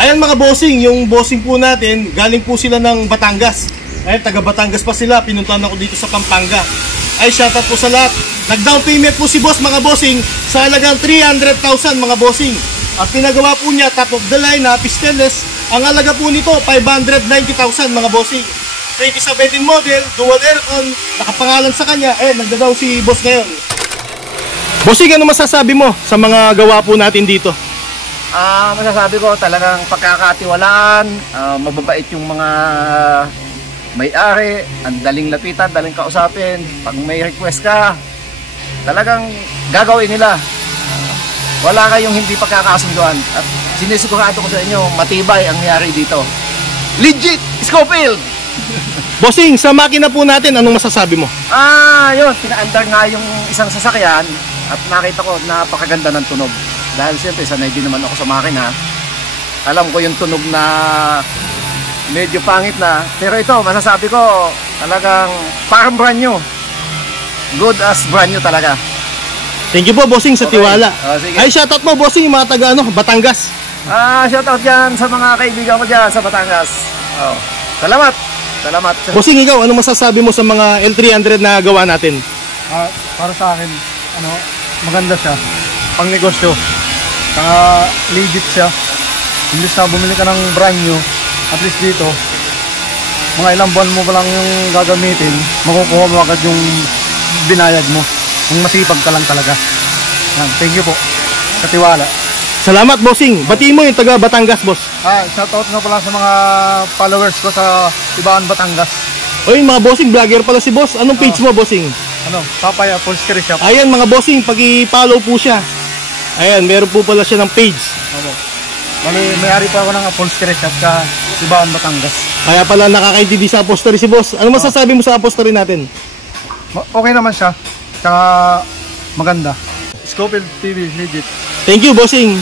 Ayan mga bossing, yung bossing po natin, galing po sila ng Batangas. Ayan, taga Batangas pa sila, pinuntahan ako dito sa Pampanga. Ay, shoutout po sa lahat. Nag-down payment po si boss mga bossing sa halagang 300,000 mga bossing. At pinagawa po niya top of the line na pisteles. Ang halaga po nito 590,000 mga bossing. 2017 model, dual aircon, nakapangalan sa kanya. Nagdadaw si boss ngayon. Bossing, ano masasabi mo sa mga gawa po natin dito? Masasabi ko talagang pagkakatiwalaan, mababait yung mga may-ari, ang daling lapitan, daling kausapin. Pag may request ka, talagang gagawin nila. Wala kayong hindi pagkakasunduan. At sinisigurado ko sa inyo, matibay ang nangyari dito. Legit! Scofield! Bossing, sa makina po natin, anong masasabi mo? Yun, pinaandar nga yung isang sasakyan at nakita ko napakaganda ng tunog. Dahil siyempre, sanay din naman ako sa makina. Alam ko yung tunog na medyo pangit na. Pero ito, masasabi ko, talagang parang brand new. Good as brand new talaga. Thank you po, bossing, sa tiwala. Sige. Ay, shoutout mo, bossing, yung mga taga Batangas. Shoutout dyan sa mga kaibigan mo dyan sa Batangas. Salamat. Salamat. Bossing, ikaw, ano masasabi mo sa mga L300 na gawa natin? Para sa akin, maganda siya. Pang negosyo. Saka legit siya. Imbis na bumili ka ng brand new, at least dito, mga ilang buwan mo pa lang yung gagamitin, makukuha mo agad yung binayad mo. Kung masipag ka lang talaga. Thank you po. Sa tiwala. Salamat, bossing. Batiin mo yung taga Batangas, boss. Shoutout nga pala sa mga followers ko sa Ibaan, Batangas. Oy, mga bossing, vlogger pala si boss. Anong page mo, bossing? Papaya Upholstery Shop. Ayan, mga bossing, pag-i-follow po siya. Ayan, meron po pala siya ng page. May-ari pa ako ng upholstery shop sa Ibaan, Batangas. Kaya pala nakakaintindi sa upholstery si boss. Ano masasabi mo sa upholstery natin? Okay naman siya. Tsaka maganda. Scofield TV, legit. Thank you, bossing.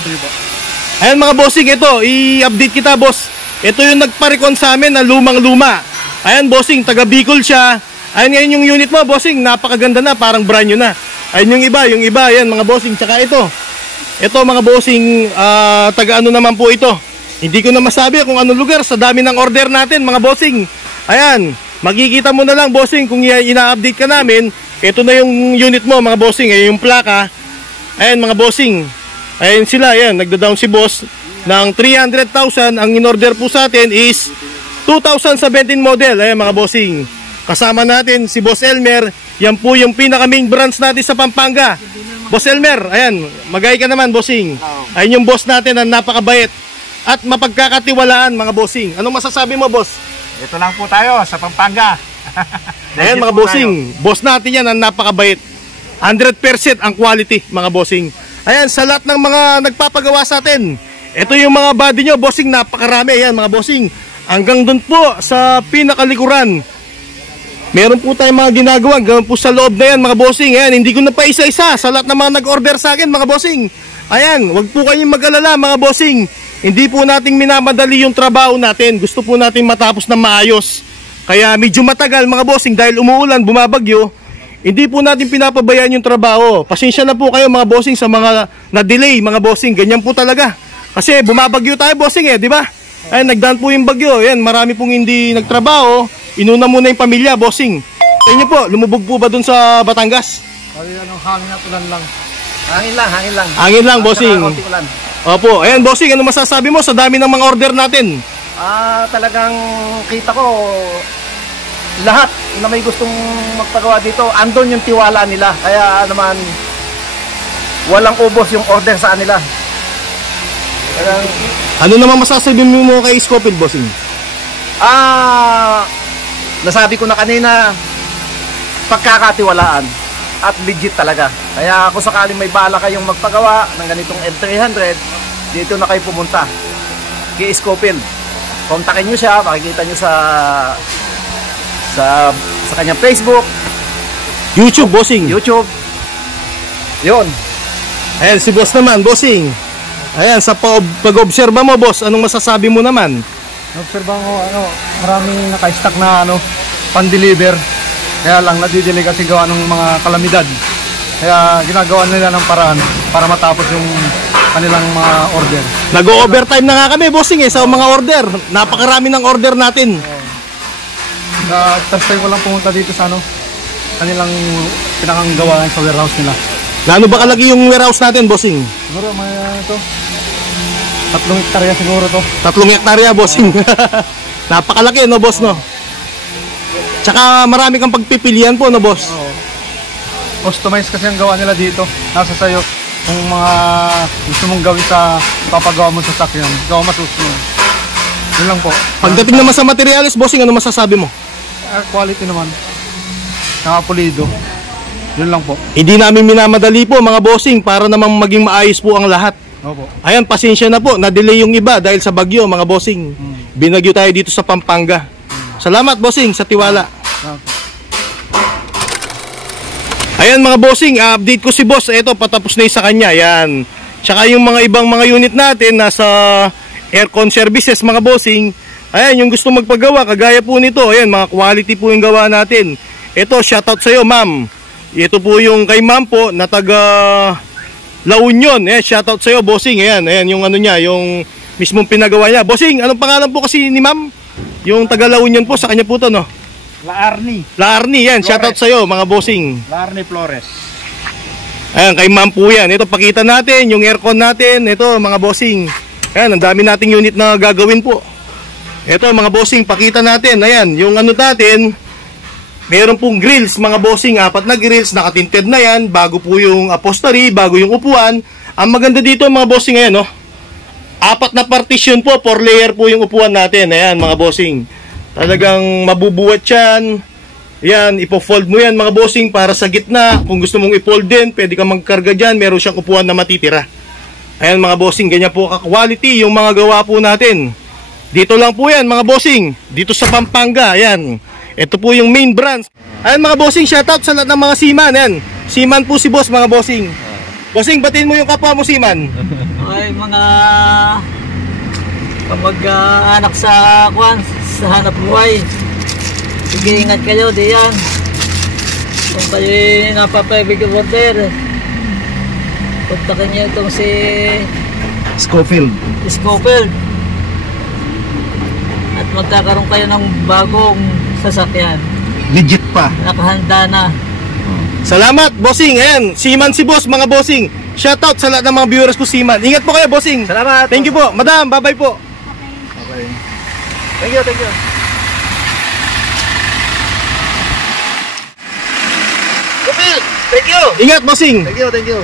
Ayan mga bossing, ito, i-update kita, boss. Ito yung nagpa-recon sa amin na lumang-luma. Ayan, bossing, taga Bicol siya. Ayan ngayon yung unit mo, bossing, napakaganda na, parang brand new na. Ayan yung iba, ayan mga bossing. Tsaka ito mga bossing, taga ano naman po ito. Hindi ko na masabi kung anong lugar sa dami ng order natin, mga bossing. Ayan, makikita mo na lang, bossing, kung ina-update ka namin. Ito na yung unit mo, mga bossing. Ayan yung plaka. Ayan mga bossing. Ayan sila, ayan, nagda-down si boss ng 300,000. Ang in-order po sa atin is 2017 model. Ayan mga bossing. Kasama natin si Boss Elmer. Yan po yung pinaka-main branch natin sa Pampanga. Boss Elmer, ayan, magay ka naman, bossing. Ayan yung boss natin na napakabait at mapagkakatiwalaan, mga bossing. Anong masasabi mo, boss? Ito lang po tayo sa Pampanga. Ayan mga bossing, boss natin yan ang napakabait. 100% ang quality, mga bossing. Ayan, sa lahat ng mga nagpapagawa sa atin, ito yung mga body nyo, bossing, napakarami. Ayan mga bossing, hanggang doon po sa pinakalikuran. Meron po tayong mga ginagawa, gawin po sa loob na yan, mga bossing. Ayan, hindi ko na pa isa-isa sa lahat ng mga nag-order sa akin, mga bossing. Ayan, wag po kayong mag-alala, mga bossing. Hindi po nating minamadali yung trabaho natin. Gusto po natin matapos na maayos. Kaya medyo matagal, mga bossing, dahil umuulan, bumabagyo. Hindi po natin pinapabayaan yung trabaho. Pasensya na po kayo, mga bossing, sa mga na-delay, mga bossing. Ganyan po talaga. Kasi bumabagyo tayo, bossing, di ba? Ayan, nagdaan po yung bagyo. Ayan, marami pong hindi nagtrabaho. Inuna muna yung pamilya, bossing. Sa inyo po, lumubog po ba dun sa Batangas? Hangin at ulan lang. Hangin lang. Hangin lang, bossing. Opo, ayan, bossing, ano masasabi mo sa dami ng mga order natin? Talagang kita ko lahat na may gustong magpagawa dito, andon yung tiwala nila. Kaya naman walang ubos yung order sa kanila. Ano naman masasabi mo kay Scofield, bossing? Nasabi ko na kanina, pagkakatiwalaan at legit talaga. Kaya kung sakaling may bala kayong magpagawa ng ganitong L300, dito na kayo pumunta kay Scofield. Kontakin nyo siya, makikita nyo sa kanyang Facebook, YouTube, bossing. YouTube. Yun. Ayan, si boss naman, bossing. Ayan, sa pag-obserba mo, boss, anong masasabi mo naman? Obserba ko, maraming naka-stack na pan-deliver. Kaya lang nadidelay kasi gawa ng mga kalamidad. Kaya ginagawa nila ng paraan para matapos yung kanilang mga order. Nag-overtime na nga kami, bossing sa mga order. Napakarami ng order natin. First time ko lang pumunta dito sa kanilang pinakang gawain sa warehouse nila. Gaano ba kalaki yung warehouse natin, bossing? Siguro may 3 hektarya siguro to. 3 hektarya, bossing. Napakalaki, no, boss, no? Tsaka marami kang pagpipilian po, no, boss? Customize kasi ang gawa nila dito. Nasa sayo kung mga gusto mong gawin sa papagawa mo sa sakyan, ikaw masusunod. Yun lang po. Pagdating naman sa materials, bossing, ano masasabi mo? Quality naman. Nakapulido. Yun lang po. Hindi namin minamadali po, mga bossing, para namang maging maayos po ang lahat. Opo. Ayan, pasensya na po, na-delay yung iba dahil sa bagyo, mga bossing. Binagyo tayo dito sa Pampanga. Salamat, bossing, sa tiwala. Ayan, mga bossing, update ko si boss. Ito, patapos na yung sa kanya. Ayan. Tsaka yung mga ibang mga unit natin nasa aircon services, mga bossing. Ayan, yung gusto magpagawa, kagaya po nito. Ayan, mga quality po yung gawa natin. Ito, shoutout sa'yo, ma'am. Ito po yung kay ma'am po, na taga La Union. Ayan, shoutout sa'yo, bossing. Ayan, ayan, yung ano niya, yung mismong pinagawa niya. Bossing, anong pangalan po kasi ni ma'am? Yung taga La Union po, sa kanya po to, no? La Arnie. La Arnie, yan. Shoutout sa'yo, mga bossing. La Arnie Flores. Ayan, kay ma'am po yan. Ito, pakita natin, yung aircon natin. Ito, mga bossing. Ayan, ang dami nating unit na gagawin po. Ito, mga bossing, pakita natin. Ayan, yung ano natin, meron pong grills, mga bossing. 4 na grills, nakatinted na yan. Bago po yung upholstery, bago yung upuan. Ang maganda dito, mga bossing, ayan, no? 4 na partition po, 4 layer po yung upuan natin. Ayan, mga bossing. Talagang mabubuhat yan. Yan, ipo-fold mo yan, mga bossing, para sa gitna. Kung gusto mong i-fold din, pwede kang magkarga dyan. Meron siyang upuan na matitira. Ayan, mga bossing, ganyan po ka-quality yung mga gawa po natin. Dito lang po yan, mga bossing. Dito sa Pampanga, ayan. Ito po yung main branch. Ayan, mga bossing, shoutout sa lahat ng mga seaman. Ayan, seaman po si boss, mga bossing. Bossing, batiin mo yung kapwa mo seaman. Ay, mga kamag-anak sa kwan, sa hanap buhay. Sige, ingat kayo, diyan. Kung kayo napapabig order, puntakin niyo itong si Scofield. At magkakaroon kayo ng bagong sasakyan. Legit pa. Nakahanda na. Salamat, bossing. Ayan, seaman si boss, mga bossing. Shoutout sa lahat ng mga viewers ko, seaman. Ingat po kayo, bossing. Salamat. Thank you po. Madam, bye-bye po. Okay. Thank you, thank you. Ingat, bossing. Thank you, thank you.